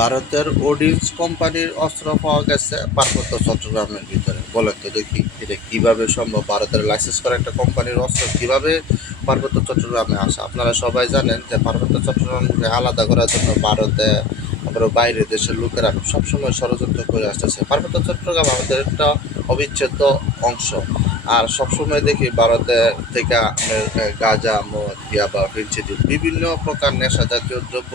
ভারতের ওডিন্স কোম্পানির অস্ত্র পাওয়া গেছে পার্বত্য চট্টগ্রামের ভিতরে। বলেন তো দেখি এটা কিভাবে সম্ভব? ভারতের লাইসেন্স করা একটা কোম্পানির অস্ত্র কিভাবে পার্বত্য চট্টগ্রামে আসে? আপনারা সবাই জানেন যে পার্বত্য চট্টগ্রামকে আলাদা করার জন্য ভারতে আবার বাইরে দেশের লোকেরা সবসময় ষড়যন্ত্র করে আসতেছে। পার্বত্য চট্টগ্রাম আমাদের একটা অবিচ্ছেদ্য অংশ। আর সবসময় দেখি ভারতে থেকে আপনার গাঁজা, মদ, ইয়াবা, ফেনসিডিল বিভিন্ন প্রকার নেশা জাতীয় দ্রব্য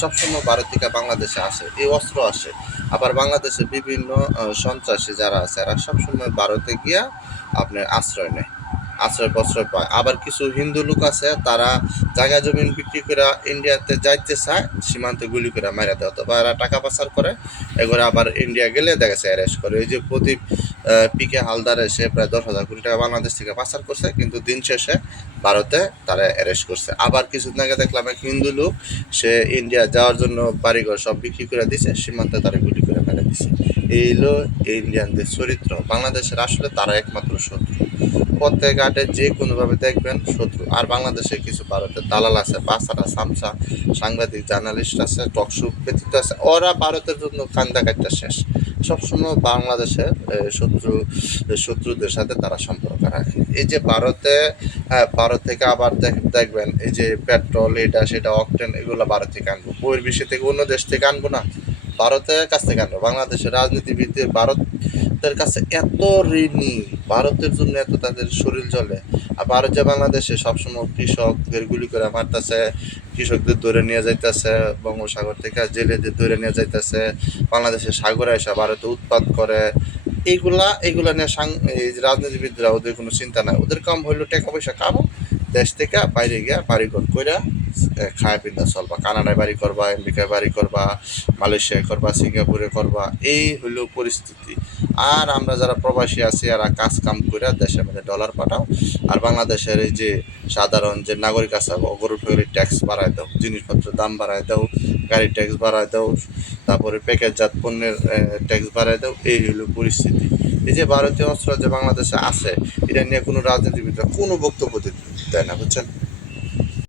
সবসময় ভারত থেকে বাংলাদেশে আসে, এই অস্ত্র আসে। আবার বাংলাদেশে বিভিন্ন সন্ত্রাসী যারা আছে এরা সবসময় ভারতে গিয়া আপনার আশ্রয় নেয়, আশ্রয় প্রশ্রয় পায়। আবার কিছু হিন্দু লোক আছে তারা জায়গা জমিন বিক্রি করে ইন্ডিয়াতে যাইতে চায়, সীমান্তে গুলি করে মারা দেয়, অথবা এরা টাকা পাচার করে এগুলো আবার ইন্ডিয়া গেলে দেখা যাচ্ছে অ্যারেস্ট করে। এই যে প্রদীপ পিকে হালদারে সে প্রায় 10,000 কোটি টাকা বাংলাদেশ থেকে পাচার করছে, কিন্তু দিন শেষে ভারতে তারা অ্যারেস্ট করছে। আবার কিছুদিন আগে দেখলাম এক হিন্দু লোক, সে ইন্ডিয়া যাওয়ার জন্য বাড়িঘর সব বিক্রি করে দিছে, সীমান্তে তারা গুলি করে মেরে দিছে। এই হলো ইন্ডিয়ানদের চরিত্র। বাংলাদেশের আসলে তারা একমাত্র শত্রু। পথে ঘাটে যে কোনোভাবে দেখবেন শত্রু। আর বাংলাদেশে কিছু ভারতের দালাল আছে, বাসারা সামসা, সাংবাদিক জার্নালিস্ট আছে, টকশো ব্যতীত আছে, ওরা ভারতের জন্য কান্দা কাটটা শেষ। সবসময় বাংলাদেশের শত্রুদের সাথে তারা সম্পর্ক রাখে। এই যে ভারতে, ভারত থেকে আবার দেখবেন এই যে পেট্রোল এটা সেটা অকটেন এগুলো ভারত থেকে আনবো, বহির্বিশ্ব থেকে অন্য দেশ থেকে আনবো না, ভারতের কাছ থেকে আনবো। বাংলাদেশের রাজনীতিবিদদের ভারতের কাছে এত ঋণী, ভারতের জন্য এত তাদের শরীর জ্বলে। আর ভারত যে বাংলাদেশে সবসময় কৃষকদের গুলি করে মারতেছে, কৃষকদের ধরে নিয়ে যাইতেছে, বঙ্গোসাগর থেকে জেলেদের ধরে নিয়ে যাইতেছে, বাংলাদেশের সাগরে এসে ভারতে উৎপাত করে, এইগুলা নিয়ে এই রাজনীতিবিদরা ওদের কোনো চিন্তা নাই। ওদের কাম হইলো টাকা পয়সা কামাও, দেশ থেকে বাইরে গিয়া বাড়িঘর কইরা খায় পিন্দা চলবা, কানাডায় বাড়ি করবা, আমেরিকায় বাড়ি করবা, মালয়েশিয়ায় করবা, সিঙ্গাপুরে করবা, এই হইলো পরিস্থিতি। আর আমরা যারা প্রবাসী আছি এরা কাজ কাম করে দেশের মধ্যে ডলার পাঠাও, আর বাংলাদেশের এই যে সাধারণ যে নাগরিক আছে ওগুলোর উপরে ট্যাক্স বাড়ায় দাও, জিনিসপত্রের দাম বাড়ায় দাও, গাড়ির ট্যাক্স বাড়ায় দাও, তারপরে প্যাকেটজাত পণ্যের ট্যাক্স বাড়ায় দাও। এই হইলো পরিস্থিতি। এই যে ভারতীয় অস্ত্র যে বাংলাদেশে আছে এটা নিয়ে কোনো রাজনীতিবিদরা কোনো বক্তব্য দেয় না, বুঝছেন?